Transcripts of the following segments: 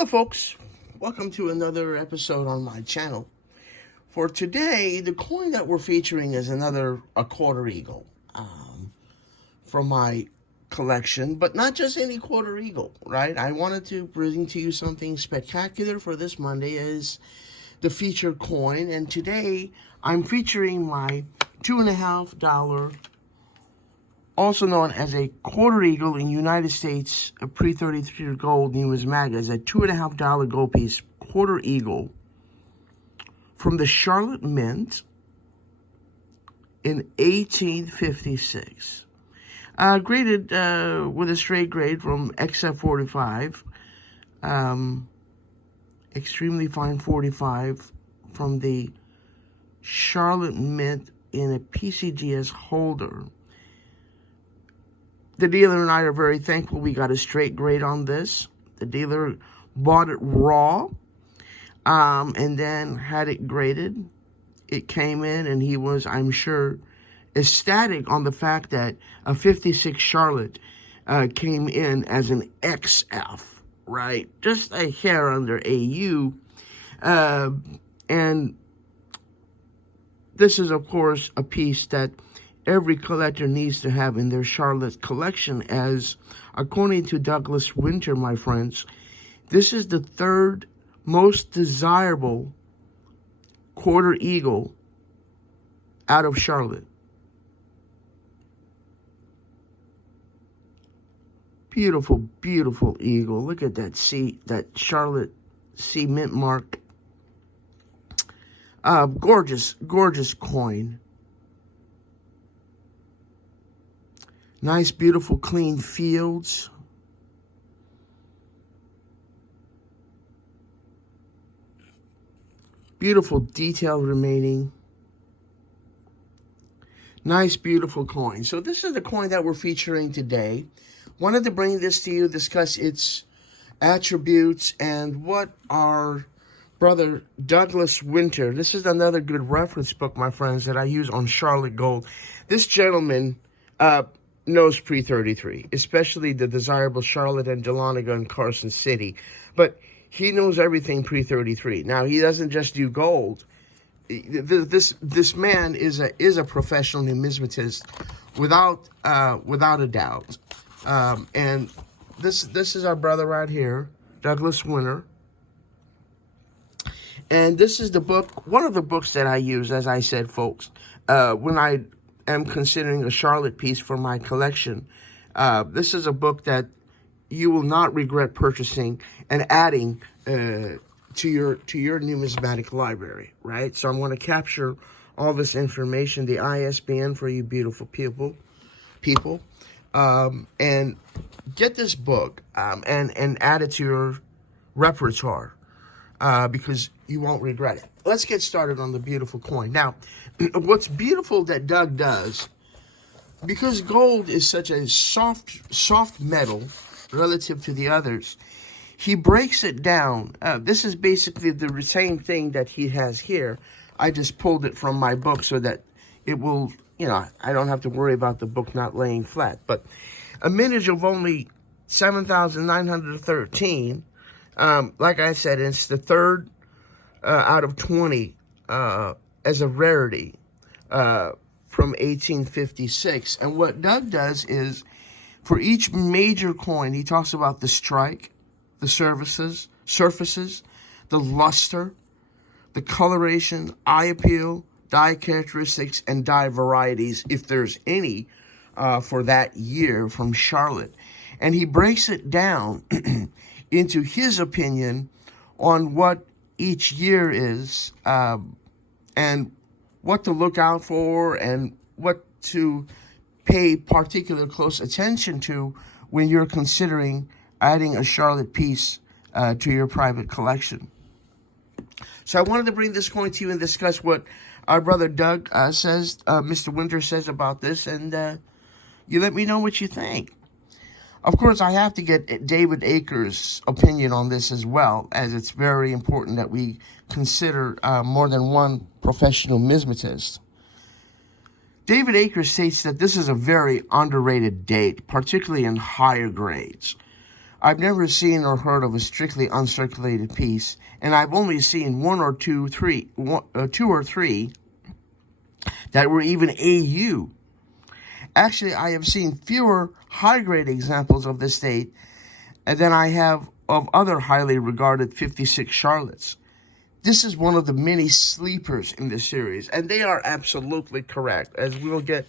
Hello folks, welcome to another episode on my channel. For today, the coin that we're featuring is a quarter eagle from my collection, but not just any quarter eagle, right? I wanted to bring to you something spectacular for this Monday as the featured coin, and today I'm featuring my $2.50, also known as a quarter eagle in United States, a pre-33 gold Numismatist, is a $2.50 gold piece, quarter eagle from the Charlotte Mint in 1856. Graded with a straight grade from XF45, extremely fine 45 from the Charlotte Mint in a PCGS holder. The dealer and I are very thankful we got a straight grade on this. The dealer bought it raw and then had it graded. It came in and he was, I'm sure, ecstatic on the fact that a 56 Charlotte came in as an XF, right? Just a hair under AU. And this is, of course, a piece that every collector needs to have in their Charlotte collection, as according to Douglas Winter, my friends, this is the third most desirable quarter eagle out of Charlotte. Beautiful, beautiful eagle. Look at that that Charlotte C mint mark. Gorgeous, gorgeous coin. Nice, beautiful, clean fields. Beautiful detail remaining. Nice, beautiful coin. So this is the coin that we're featuring today. Wanted to bring this to you, discuss its attributes and what our brother Douglas Winter, this is another good reference book, my friends, that I use on Charlotte Gold. This gentleman knows pre-33, especially the desirable Charlotte and Dahlonega and Carson City. But he knows everything pre-33. Now, he doesn't just do gold. This man is a professional numismatist without a doubt. And this is our brother right here, Douglas Winter. And this is the book, one of the books that I use, as I said, folks, when I am considering a Charlotte piece for my collection. This is a book that you will not regret purchasing and adding to your numismatic library, right? So I'm going to capture all this information, the ISBN for you beautiful people, and get this book and add it to your repertoire because you won't regret it. Let's get started on the beautiful coin. Now, what's beautiful that Doug does, because gold is such a soft metal relative to the others, he breaks it down. This is basically the same thing that he has here. I just pulled it from my book so that it will, I don't have to worry about the book not laying flat. But a mintage of only 7,913. Like I said, it's the third out of 20 as a rarity from 1856. And what Doug does is, for each major coin, he talks about the strike, the surfaces, the luster, the coloration, eye appeal, die characteristics, and die varieties, if there's any, for that year from Charlotte. And he breaks it down into his opinion on what each year is, and what to look out for and what to pay particular close attention to when you're considering adding a Charlotte piece to your private collection. So I wanted to bring this coin to you and discuss what our brother Doug says, Mr. Winter says about this, and you let me know what you think. Of course, I have to get David Akers' opinion on this as well, as it's very important that we consider more than one professional numismatist. David Akers states that this is a very underrated date, particularly in higher grades. I've never seen or heard of a strictly uncirculated piece, and I've only seen two or three that were even AU. Actually, I have seen fewer high-grade examples of this state than I have of other highly regarded 56 Charlottes. This is one of the many sleepers in this series, and they are absolutely correct, as we'll get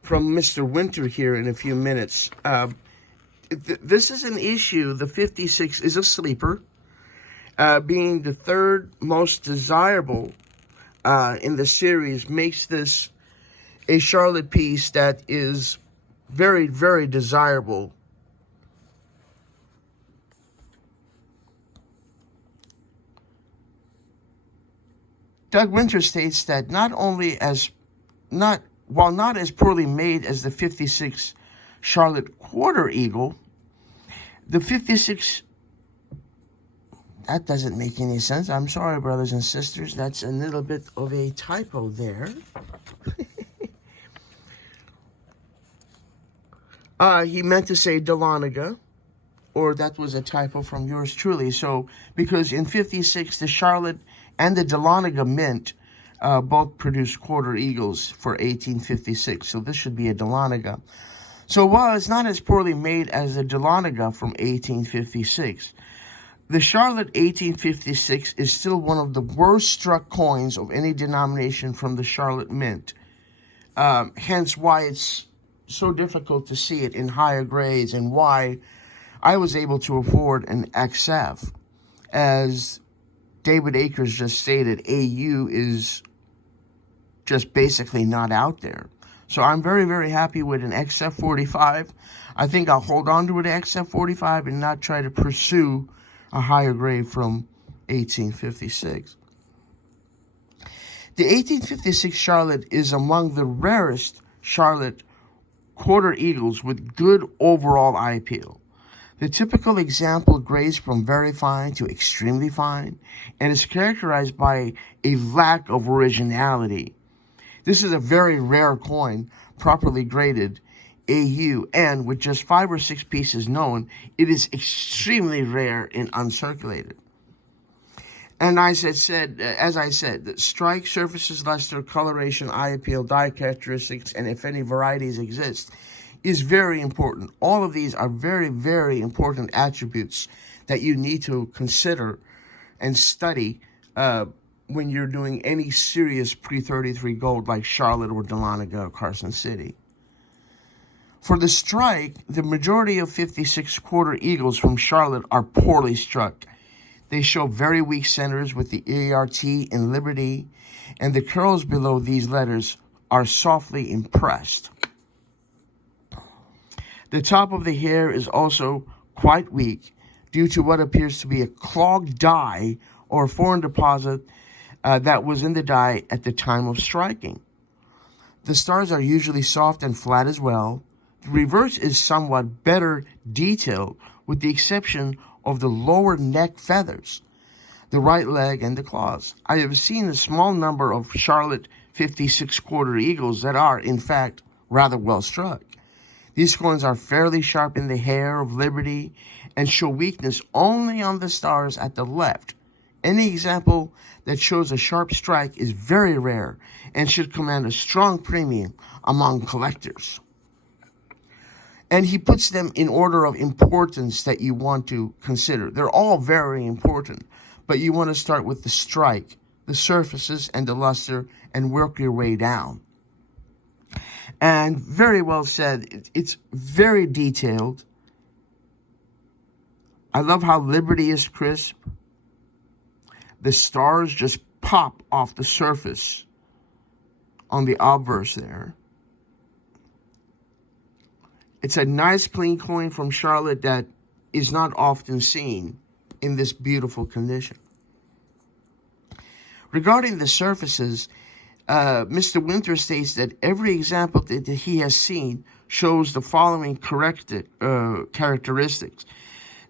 from Mr. Winter here in a few minutes. This is an issue. The 56 is a sleeper, being the third most desirable in the series, makes this a Charlotte piece that is very, very desirable. Doug Winter states that while not as poorly made as the 56 Charlotte Quarter Eagle, the 56, that doesn't make any sense. I'm sorry, brothers and sisters. That's a little bit of a typo there. He meant to say Dahlonega, or that was a typo from yours truly. So, because in 56, the Charlotte and the Dahlonega Mint both produced Quarter Eagles for 1856. So this should be a Dahlonega. So while it's not as poorly made as the Dahlonega from 1856, the Charlotte 1856 is still one of the worst struck coins of any denomination from the Charlotte Mint. Hence why it's so difficult to see it in higher grades, and why I was able to afford an XF. As David Akers just stated, AU is just basically not out there. So I'm very, very happy with an XF45. I think I'll hold on to an XF45 and not try to pursue a higher grade from 1856. The 1856 Charlotte is among the rarest Charlotte Quarter Eagles with good overall eye appeal. The typical example grades from very fine to extremely fine, and is characterized by a lack of originality. This is a very rare coin, properly graded AU, and with just 5 or 6 pieces known, it is extremely rare and uncirculated. And as I said, strike, surfaces, luster, coloration, eye appeal, die characteristics, and if any varieties exist, is very important. All of these are very, very important attributes that you need to consider and study when you're doing any serious pre-33 gold like Charlotte or Dahlonega or Carson City. For the strike, the majority of 56 Quarter Eagles from Charlotte are poorly struck. They show very weak centers with the ART and Liberty, and the curls below these letters are softly impressed. The top of the hair is also quite weak due to what appears to be a clogged dye or foreign deposit that was in the die at the time of striking. The stars are usually soft and flat as well. The reverse is somewhat better detailed, with the exception of the lower neck feathers, the right leg, and the claws. I have seen a small number of Charlotte 56 Quarter Eagles that are, in fact, rather well struck. These coins are fairly sharp in the hair of Liberty and show weakness only on the stars at the left. Any example that shows a sharp strike is very rare and should command a strong premium among collectors. And he puts them in order of importance that you want to consider. They're all very important, but you want to start with the strike, the surfaces, and the luster, and work your way down. And very well said. It's very detailed. I love how Liberty is crisp. The stars just pop off the surface on the obverse there. It's a nice clean coin from Charlotte that is not often seen in this beautiful condition. Regarding the surfaces, Mr. Winter states that every example that he has seen shows the following characteristics.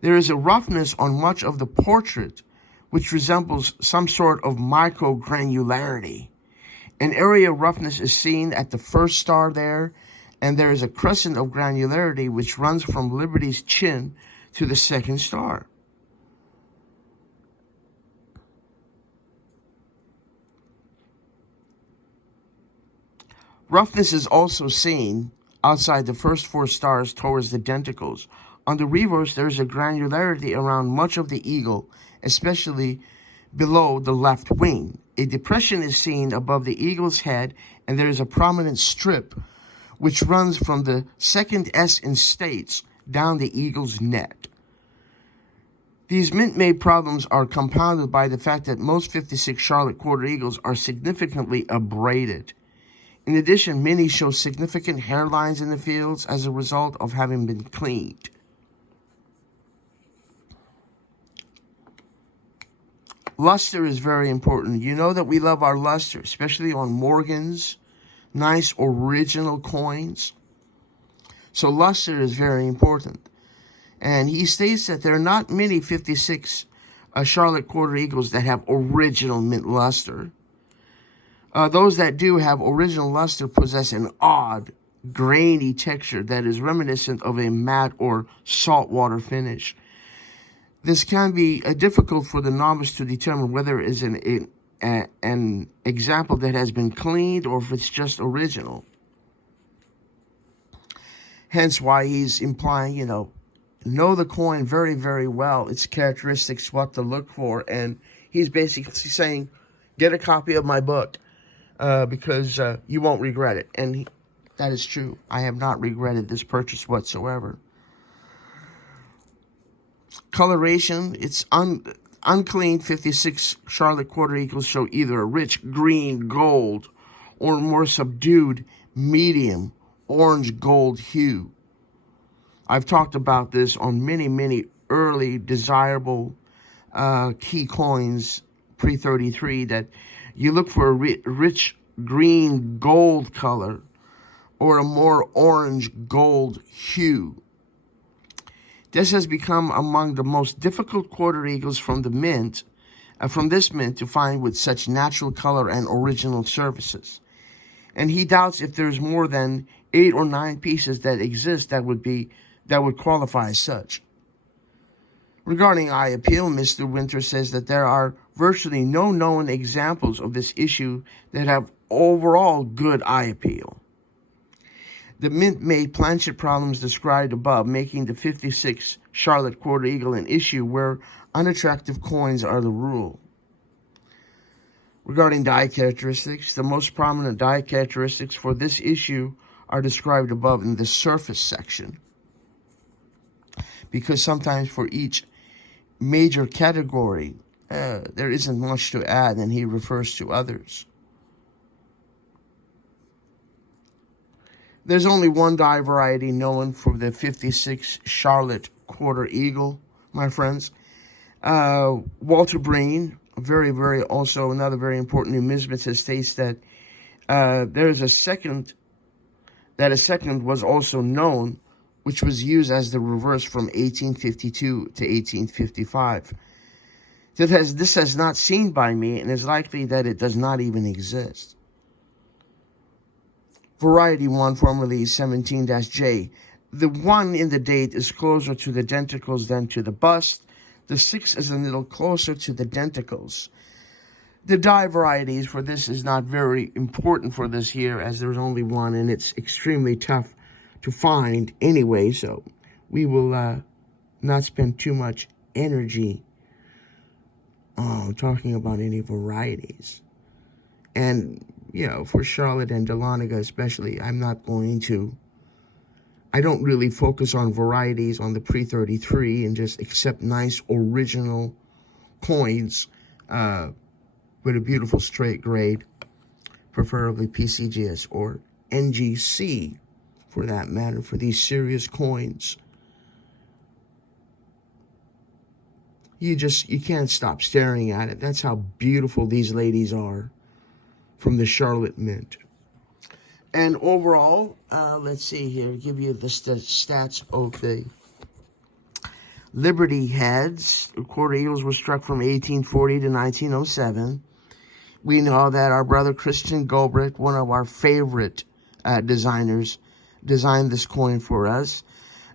There is a roughness on much of the portrait, which resembles some sort of microgranularity. An area of roughness is seen at the first star there, and there is a crescent of granularity which runs from Liberty's chin to the second star. Roughness is also seen outside the first 4 stars towards the denticles. On the reverse, there is a granularity around much of the eagle, especially below the left wing. A depression is seen above the eagle's head, and there is a prominent strip which runs from the second S in states down the eagle's neck. These mint-made problems are compounded by the fact that most 56 Charlotte quarter eagles are significantly abraded. In addition, many show significant hairlines in the fields as a result of having been cleaned. Luster is very important. You know that we love our luster, especially on Morgan's, nice original coins. So luster is very important. And he states that there are not many 56 Charlotte quarter eagles that have original mint luster. Those that do have original luster possess an odd, grainy texture that is reminiscent of a matte or saltwater finish. This can be difficult for the novice to determine whether it is an example that has been cleaned or if it's just original. Hence why he's implying, know the coin very, very well, its characteristics, what to look for. And he's basically saying, get a copy of my book because you won't regret it. And that is true. I have not regretted this purchase whatsoever. Coloration, it's unclean 56 Charlotte quarter eagles show either a rich green gold or more subdued medium orange gold hue. I've talked about this on many, many early desirable key coins pre-33 that you look for a rich green gold color or a more orange gold hue. This has become among the most difficult quarter eagles from this mint to find with such natural color and original surfaces. And he doubts if there's more than 8 or 9 pieces that exist that would qualify as such. Regarding eye appeal, Mr. Winter says that there are virtually no known examples of this issue that have overall good eye appeal. The mint-made planchet problems described above, making the 56 Charlotte quarter eagle an issue where unattractive coins are the rule. Regarding die characteristics, the most prominent die characteristics for this issue are described above in the surface section, because sometimes for each major category, there isn't much to add, and he refers to others. There's only one die variety known for the 56 Charlotte quarter eagle, my friends. Walter Breen, another very important numismatist, states that there's a second was also known, which was used as the reverse from 1852 to 1855. This has not seen by me, and is likely that it does not even exist. Variety 1, formerly 17-J. The 1 in the date is closer to the denticles than to the bust. The 6 is a little closer to the denticles. The die varieties for this is not very important for this year, as there's only one, and it's extremely tough to find anyway, so we will not spend too much energy talking about any varieties. And for Charlotte and Dahlonega especially, I don't really focus on varieties on the pre-33 and just accept nice original coins with a beautiful straight grade, preferably PCGS or NGC for that matter, for these serious coins. You can't stop staring at it. That's how beautiful these ladies are from the Charlotte Mint. And overall, let's see here, give you the stats of the Liberty heads. Quarter eagles were struck from 1840 to 1907. We know that our brother Christian Gobrick, one of our favorite designers, designed this coin for us.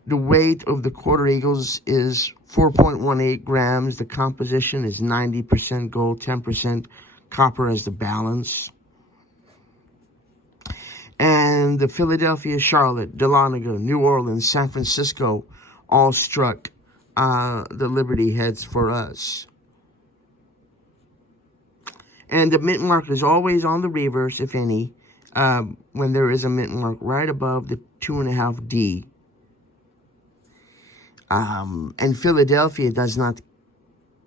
The weight of the quarter eagles is 4.18 grams. The composition is 90% gold, 10% copper as the balance. And the Philadelphia, Charlotte, Dahlonega, New Orleans, San Francisco all struck the Liberty heads for us. And the mint mark is always on the reverse, if any, when there is a mint mark right above the 2.5D. And Philadelphia does not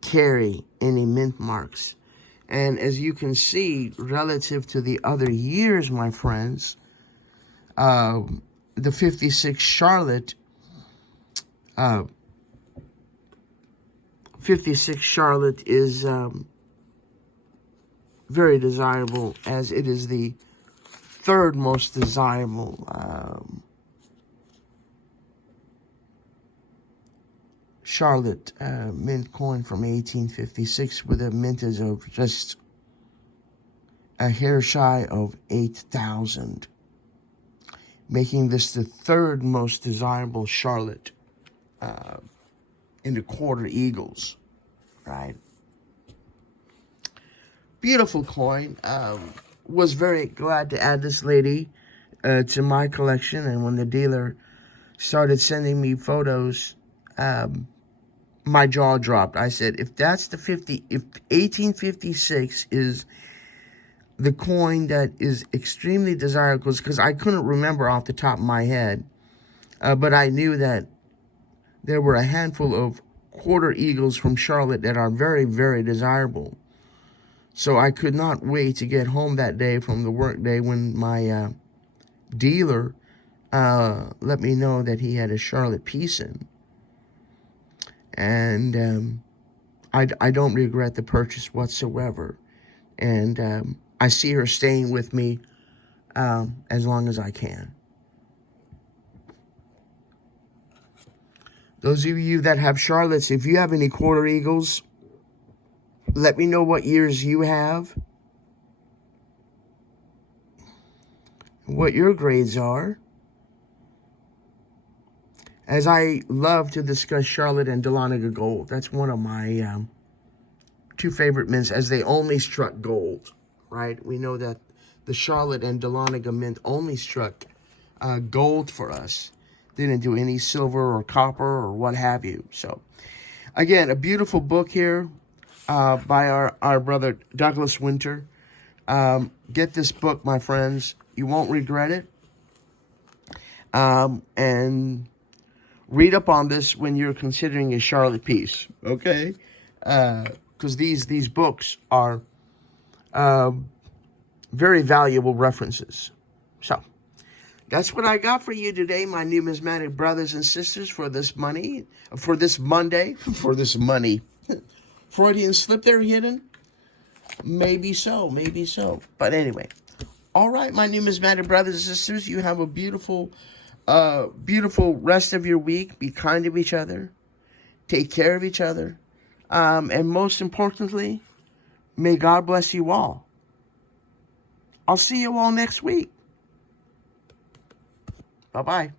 carry any mint marks. And as you can see, relative to the other years, my friends, the 56 Charlotte, 56 Charlotte is very desirable, as it is the third most desirable Charlotte mint coin from 1856, with a mintage of just a hair shy of 8,000, making this the third most desirable Charlotte in the quarter eagles, right? Beautiful coin. Was very glad to add this lady to my collection, and when the dealer started sending me photos, my jaw dropped. I said, if that's if 1856 is the coin that is extremely desirable, because I couldn't remember off the top of my head, but I knew that there were a handful of quarter eagles from Charlotte that are very, very desirable. So I could not wait to get home that day from the work day when my dealer let me know that he had a Charlotte piece in. And I don't regret the purchase whatsoever. And I see her staying with me as long as I can. Those of you that have Charlottes, if you have any quarter eagles, let me know what years you have, what your grades are, as I love to discuss Charlotte and Dahlonega gold. That's one of my two favorite mints, as they only struck gold, right? We know that the Charlotte and Dahlonega mint only struck gold for us. Didn't do any silver or copper or what have you. So, again, a beautiful book here by our brother Douglas Winter. Get this book, my friends. You won't regret it. And read up on this when you're considering a Charlotte piece, okay? Because these books are very valuable references. So, that's what I got for you today, my numismatic brothers and sisters, for this Monday, for this money. Freudian slip there hidden? Maybe so, maybe so. But anyway, all right, my numismatic brothers and sisters, you have a beautiful, beautiful rest of your week. Be kind to each other. Take care of each other. And most importantly, may God bless you all. I'll see you all next week. Bye-bye.